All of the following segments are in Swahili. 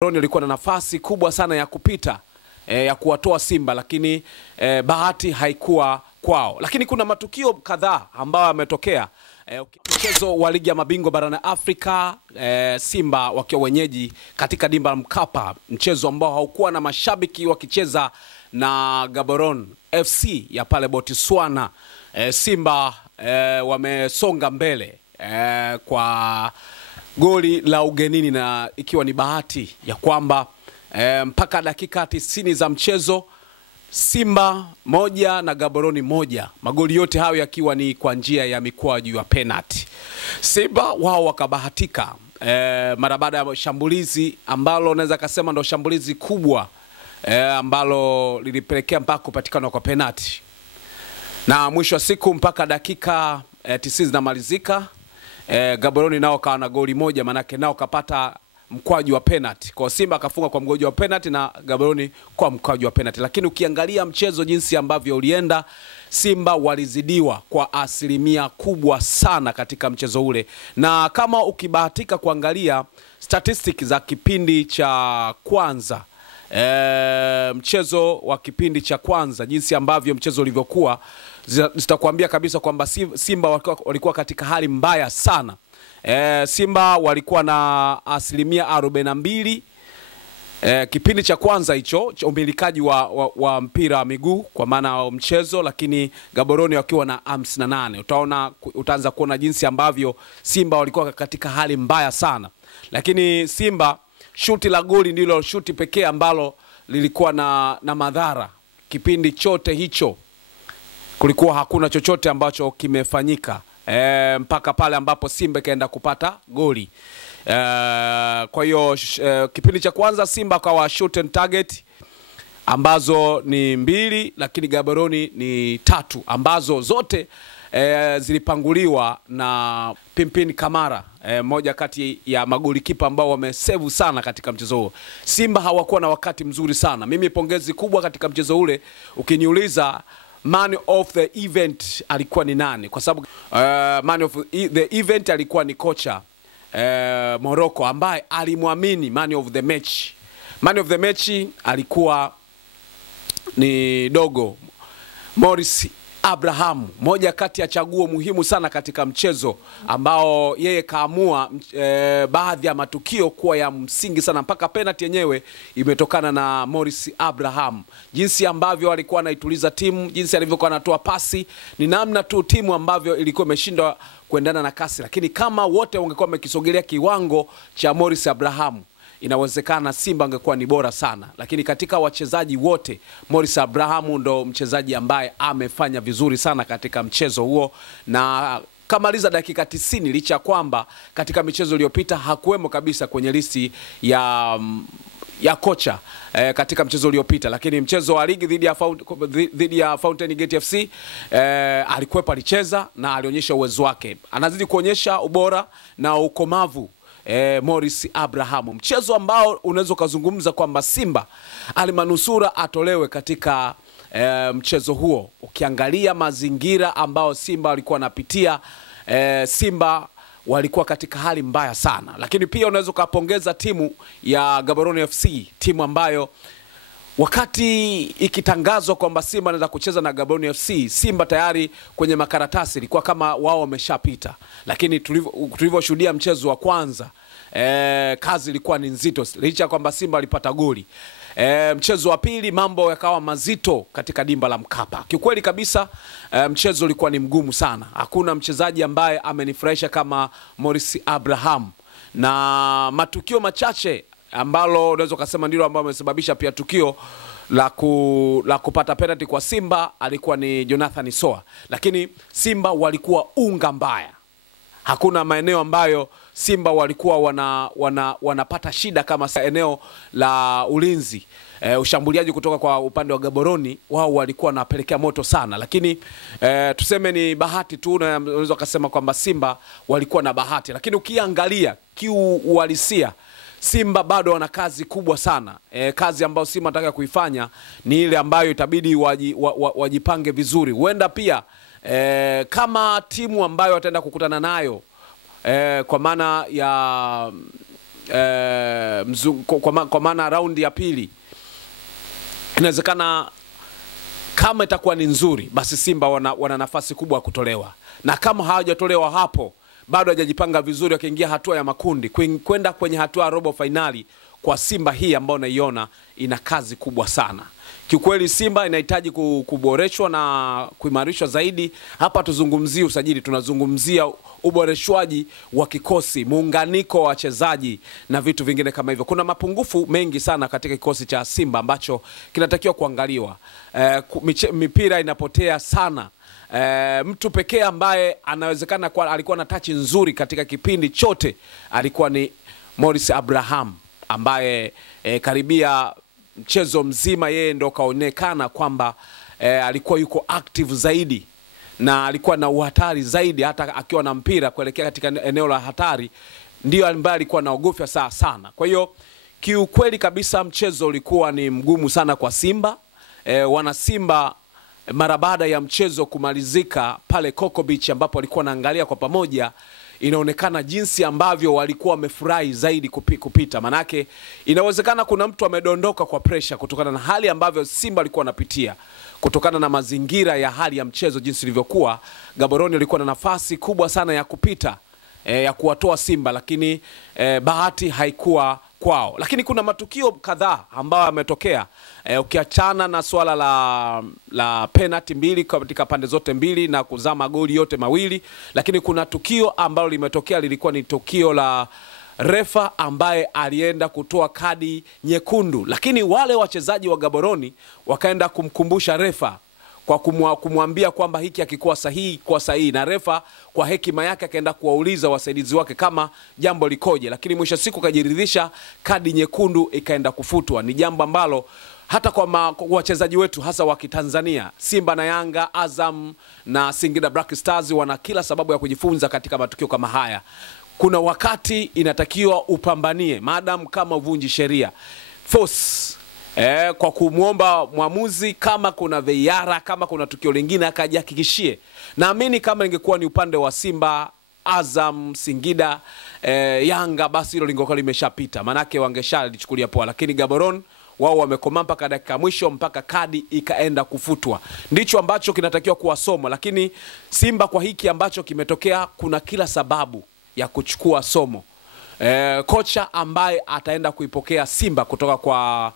Gaborone alikuwa na nafasi kubwa sana ya kupita ya kuwatoa Simba, lakini bahati haikuwa kwao. Lakini kuna matukio kadhaa ambayo yametokea. Mchezo wa ligi ya mabingwa barani Afrika, Simba wakiwa wenyeji katika dimba la Mkapa, mchezo ambao haukuwa na mashabiki wakicheza na Gaborone FC ya pale Botswana. Simba wamesonga mbele kwa goli la ugenini, na ikiwa ni bahati ya kwamba mpaka dakika 90 za mchezo Simba moja na Gaborone moja, magoli yote hayo yakiwa ni kwa njia ya mikwaju ya penalty. Simba wao wakabahatika mara baada ya shambulizi ambalo naweza kusema ndio shambulizi kubwa ambalo lilipelekea mpaka kupatikana kwa penalty, na mwisho wa siku mpaka dakika 90 zinamalizika, Gaborone nao kawa na goli moja, manake nao kapata mkwaju wa penalty. Kwa Simba akafunga kwa mkwaju wa penalty na Gaborone kwa mkwaju wa penalty. Lakini ukiangalia mchezo jinsi ambavyo ulienda, Simba walizidiwa kwa asilimia kubwa sana katika mchezo ule. Na kama ukibahatika kuangalia statistics za kipindi cha kwanza, mchezo wa kipindi cha kwanza jinsi ambavyo mchezo ulivyokuwa, zitakwambia kabisa kwamba Simba walikuwa katika hali mbaya sana. Simba walikuwa na asilimia 42 kipindi cha kwanza hicho cha umilikaji wa mpira wa miguu kwa maana mchezo, lakini Gaborone wakiwa na 58. Utaanza kuona jinsi ambavyo Simba walikuwa katika hali mbaya sana. Lakini Simba shuti la goli ndilo shuti pekee ambalo lilikuwa na madhara. Kipindi chote hicho kulikuwa hakuna chochote ambacho kimefanyika mpaka pale ambapo Simba kaenda kupata goli. Kwa hiyo kipindi cha kwanza Simba kwa shoot and target ambazo ni 2, lakini Gaborone ni 3, ambazo zote zilipanguliwa na Pimpin Kamara, moja kati ya magoli kipa ambao wamesave sana katika mchezo huo. Simba hawakuwa na wakati mzuri sana. Mimi pongezi kubwa katika mchezo ule. Ukiniuliza man of the event alikuwa ni nani, kwa sababu man of the event alikuwa ni kocha Morocco ambaye alimwamini man of the match. Man of the match alikuwa ni dogo Morris Abraham, moja kati ya chaguo muhimu sana katika mchezo ambao yeye kaamua baadhi ya matukio kuwa ya msingi sana, mpaka penalty yenyewe imetokana na Morris Abraham. Jinsi ambavyo alikuwa anaituliza timu, jinsi alivyokuwa anatoa pasi, ni namna tu timu ambavyo ilikuwa imeshindwa kuendana na kasi. Lakini kama wote wangekuwa wamekisogelea kiwango cha Morris Abraham, inawezekana Simba angekuwa ni bora sana. Lakini katika wachezaji wote, Morris Abraham ndo mchezaji ambaye amefanya vizuri sana katika mchezo huo, na kamaliza dakika 90, licha kwamba katika michezo iliyopita hakuwemo kabisa kwenye listi ya kocha katika mchezo uliopita. Lakini mchezo wa ligi dhidi ya Fountain Gate FC alikuwepo, alicheza na alionyesha uwezo wake. Anazidi kuonyesha ubora na ukomavu Morris Abraham. Mchezo ambao unaweza kuzungumza kwamba Simba alimanusura atolewe katika mchezo huo. Ukiangalia mazingira ambao Simba walikuwa wanapitia, Simba walikuwa katika hali mbaya sana. Lakini pia unaweza kupongeza timu ya Gaborone FC, timu ambayo wakati ikitangazwa kwamba Simba anaweza kucheza na Gaborone FC, Simba tayari kwenye makaratasi ilikuwa kama wao wameshapita. Lakini tulivyoshuhudia mchezo wa kwanza, kazi ilikuwa ni nzito, licha kwamba Simba alipata goli. Mchezo wa pili mambo yakawa mazito katika dimba la Mkapa. Kiukweli kabisa mchezo ulikuwa ni mgumu sana. Hakuna mchezaji ambaye amenifurahisha kama Morris Abraham, na matukio machache ambalo unaweza kusema ndilo ambalo yamesababisha pia tukio la kupata penalty kwa Simba alikuwa ni Jonathan Soa. Lakini Simba walikuwa unga mbaya. Hakuna maeneo ambayo Simba walikuwa wanapata shida kama eneo la ulinzi. Ushambuliaji kutoka kwa upande wa Gaborone, wao walikuwa wanapelekea moto sana. Lakini tuseme ni bahati tu, na unaweza kusema kwamba Simba walikuwa na bahati. Lakini ukiangalia kiuhalisia, Simba bado wana kazi kubwa sana. Kazi ambayo Simba nataka kuifanya ni ile ambayo itabidi wajipange vizuri. Huenda pia kama timu ambayo wataenda kukutana nayo kwa maana ya kwa maana raundi ya pili, inawezekana kama itakuwa ni nzuri, basi Simba wana nafasi kubwa ya kutolewa, na kama hawajatolewa hapo, bado hajajipanga vizuri, wakiingia hatua ya makundi kwenda kwenye hatua ya robo finali, kwa Simba hii ambayo naiona ina kazi kubwa sana. Kiukweli Simba inahitaji kuboreshwa na kuimarishwa zaidi. Hapa tuzungumzie usajili, tunazungumzia uboreshwaji wa kikosi, muunganiko wa wachezaji na vitu vingine kama hivyo. Kuna mapungufu mengi sana katika kikosi cha Simba ambacho kinatakiwa kuangaliwa. Mipira inapotea sana. Mtu pekee ambaye anawezekana alikuwa na touch nzuri katika kipindi chote alikuwa ni Morris Abraham, ambaye karibia mchezo mzima yeye ndo kaonekana kwamba alikuwa yuko active zaidi na alikuwa na uhatari zaidi, hata akiwa na mpira kuelekea katika eneo la hatari ndio ambaye alikuwa anaogofya sana. Kwa hiyo kiukweli kabisa mchezo ulikuwa ni mgumu sana kwa Simba. Wana Simba mara baada ya mchezo kumalizika pale Coco Beach ambapo walikuwa wanaangalia kwa pamoja, inaonekana jinsi ambavyo walikuwa wamefurahi zaidi kupita. Manake inawezekana kuna mtu amedondoka kwa pressure kutokana na hali ambavyo Simba walikuwa wanapitia, kutokana na mazingira ya hali ya mchezo jinsi ilivyokuwa. Gaborone walikuwa na nafasi kubwa sana ya kupita, ya kuwatoa Simba, lakini bahati haikuwa kwao. Lakini kuna matukio kadhaa ambayo yametokea, ukiachana na swala la penalty mbili katika pande zote mbili na kuzama goli yote mawili, lakini kuna tukio ambalo limetokea, lilikuwa ni tukio la refa ambaye alienda kutoa kadi nyekundu, lakini wale wachezaji wa Gaborone wakaenda kumkumbusha refa kwa kumwambia kwamba hiki hakikuwa sahihi kwa sahihi, na refa kwa hekima yake akaenda kuwauliza wasaidizi wake kama jambo likoje, lakini mwisho siku kajiridhisha kadi nyekundu ikaenda kufutwa. Ni jambo ambalo hata kwa wachezaji wetu hasa wa Kitanzania, Simba na Yanga, Azam na Singida Black Stars, wana kila sababu ya kujifunza katika matukio kama haya. Kuna wakati inatakiwa upambanie, madam kama uvunji sheria, force kwa kumuomba mwamuzi kama kuna VAR, kama kuna tukio lingine akajihakikishie. Naamini kama ingekuwa ni upande wa Simba, Azam, Singida, Yanga, basi hilo lingekuwa limeshapita, manake wangeshalichukulia poa. Lakini Gaborone wao wamekoma mpaka dakika mwisho, mpaka kadi ikaenda kufutwa. Ndicho ambacho kinatakiwa kuwa somo. Lakini Simba kwa hiki ambacho kimetokea, kuna kila sababu ya kuchukua somo. Kocha ambaye ataenda kuipokea Simba kutoka kwa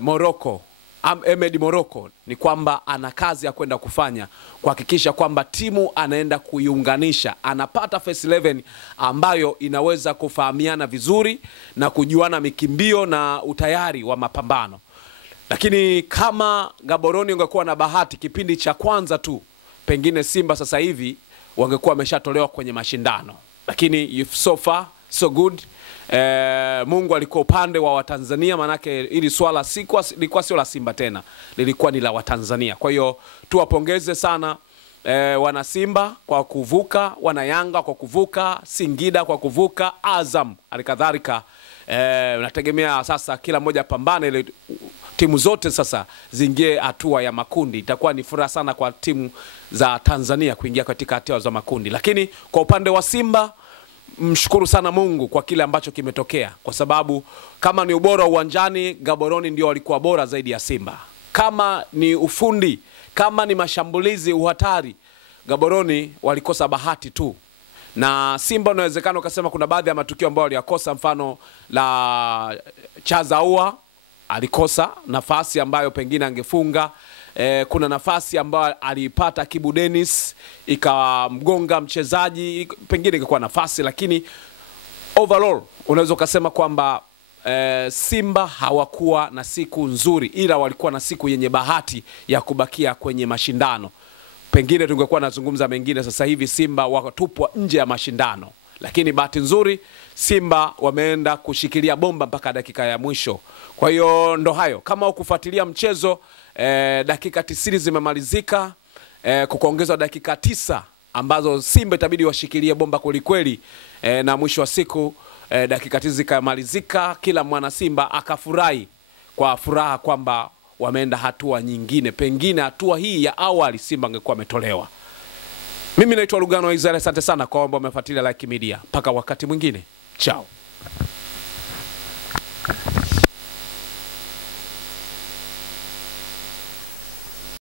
Morocco, Ahmed Morocco, ni kwamba ana kazi ya kwenda kufanya kuhakikisha kwamba timu anaenda kuiunganisha, anapata first 11 ambayo inaweza kufahamiana vizuri na kujuana mikimbio na utayari wa mapambano. Lakini kama Gaborone ungekuwa na bahati kipindi cha kwanza tu, pengine Simba sasa hivi wangekuwa wameshatolewa kwenye mashindano. Lakini so far so good. Mungu alikuwa upande wa Watanzania, manake ili swala lilikuwa sio la Simba tena, lilikuwa ni la Watanzania. Kwa hiyo tuwapongeze sana wana Simba kwa kuvuka, wana Yanga kwa kuvuka, Singida kwa kuvuka, Azam alikadhalika. Nategemea sasa kila mmoja pambane ile timu zote sasa zingie hatua ya makundi. Itakuwa ni furaha sana kwa timu za Tanzania kuingia katika hatua za makundi. Lakini kwa upande wa Simba, mshukuru sana Mungu kwa kile ambacho kimetokea, kwa sababu kama ni ubora uwanjani, Gaborone ndio walikuwa bora zaidi ya Simba. Kama ni ufundi, kama ni mashambulizi, uhatari, Gaborone walikosa bahati tu. Na Simba unawezekana ukasema kuna baadhi ya matukio ambayo waliyakosa, mfano la Chazaua alikosa nafasi ambayo pengine angefunga. Kuna nafasi ambayo alipata Kibu Dennis ikamgonga mchezaji, pengine ingekuwa nafasi. Lakini overall unaweza kusema kwamba Simba hawakuwa na siku nzuri, ila walikuwa na siku yenye bahati ya kubakia kwenye mashindano. Pengine tungekuwa nazungumza mengine sasa hivi, Simba wakatupwa nje ya mashindano. Lakini bahati nzuri Simba wameenda kushikilia bomba mpaka dakika ya mwisho. Kwa hiyo ndo hayo, kama ukufuatilia mchezo, dakika 90 zimemalizika, kukaongezwa dakika 9 ambazo Simba itabidi washikilie bomba kweli, na mwisho wa siku dakika 90 zikamalizika, kila mwana Simba akafurahi kwa furaha kwamba wameenda hatua nyingine. Pengine hatua hii ya awali Simba angekuwa ametolewa. Mimi naitwa Lugano Israel, asante sana kwa ambao wamefuatilia Like Media. Mpaka wakati mwingine, chao.